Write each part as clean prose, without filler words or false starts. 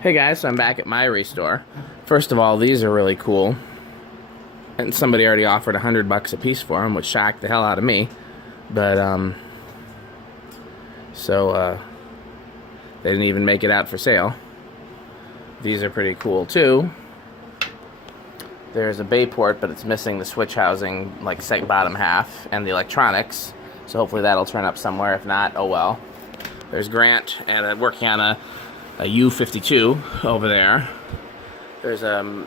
Hey guys, so I'm back at my restore. First of all, these are really cool. And somebody already offered $100 a piece for them, which shocked the hell out of me. But, they didn't even make it out for sale. These are pretty cool too. There's a bay port, but it's missing the switch housing, like bottom half, and the electronics. So hopefully that'll turn up somewhere. If not, oh well. There's Grant and working on a U52 over there. There's a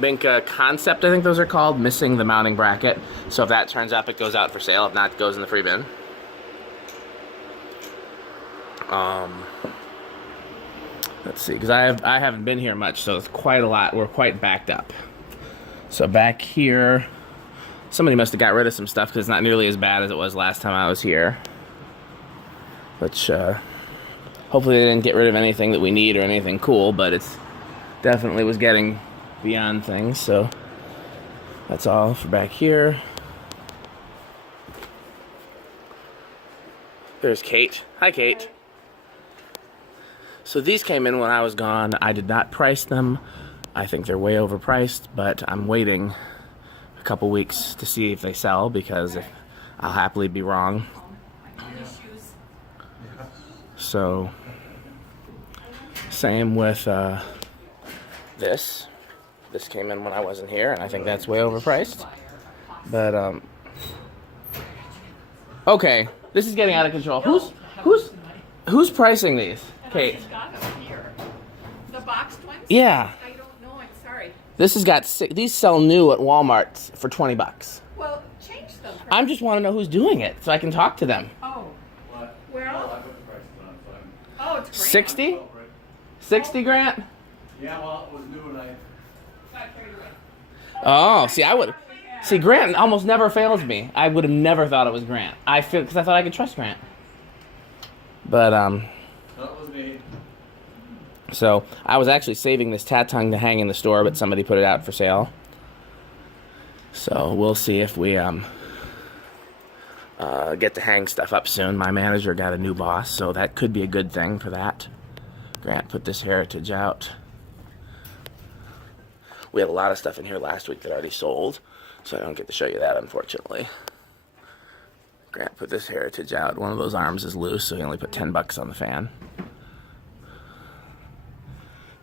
Minka Concept, I think those are called, missing the mounting bracket. So if that turns up, it goes out for sale. If not, it goes in the free bin. Let's see, because I haven't been here much, so it's quite a lot. We're quite backed up. So back here, somebody must have got rid of some stuff because it's not nearly as bad as it was last time I was here. Which, hopefully they didn't get rid of anything that we need or anything cool, but it's definitely was getting beyond things. So that's all for back here. There's Kate. Hi, Kate. So these came in when I was gone. I did not price them. I think they're way overpriced, but I'm waiting a couple weeks to see if they sell, because I'll happily be wrong. So, same with this. This came in when I wasn't here, and I think that's way overpriced. But, okay, this is getting out of control. Who's pricing these? Kate. The boxed ones? Yeah. I don't know. I'm sorry. This has got these sell new at Walmart for $20. Well, change them. I just want to know who's doing it so I can talk to them. Oh. Well. Oh, it's great. 60? 60, Grant? Yeah, well, it was new and I. Oh, see, Grant almost never fails me. I would have never thought it was Grant. Because I thought I could trust Grant. But, That was me. so, I was actually saving this tatung to hang in the store, but somebody put it out for sale. So, we'll see if we, get to hang stuff up soon. My manager got a new boss, so that could be a good thing for that. Grant put this heritage out. We had a lot of stuff in here last week that already sold, so I don't get to show you that, unfortunately. Grant put this heritage out. One of those arms is loose, so he only put $10 on the fan.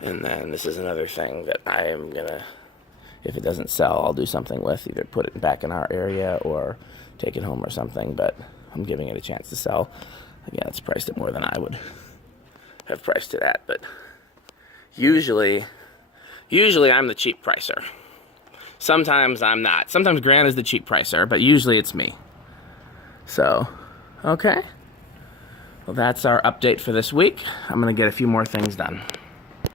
And then this is another thing that I am gonna, if it doesn't sell, I'll do something with. Either put it back in our area or take it home or something, but I'm giving it a chance to sell. Again, it's priced at more than I would have priced it at, but usually I'm the cheap pricer. Sometimes I'm not. Sometimes Grant is the cheap pricer, but usually it's me. So, okay. Well, that's our update for this week. I'm going to get a few more things done.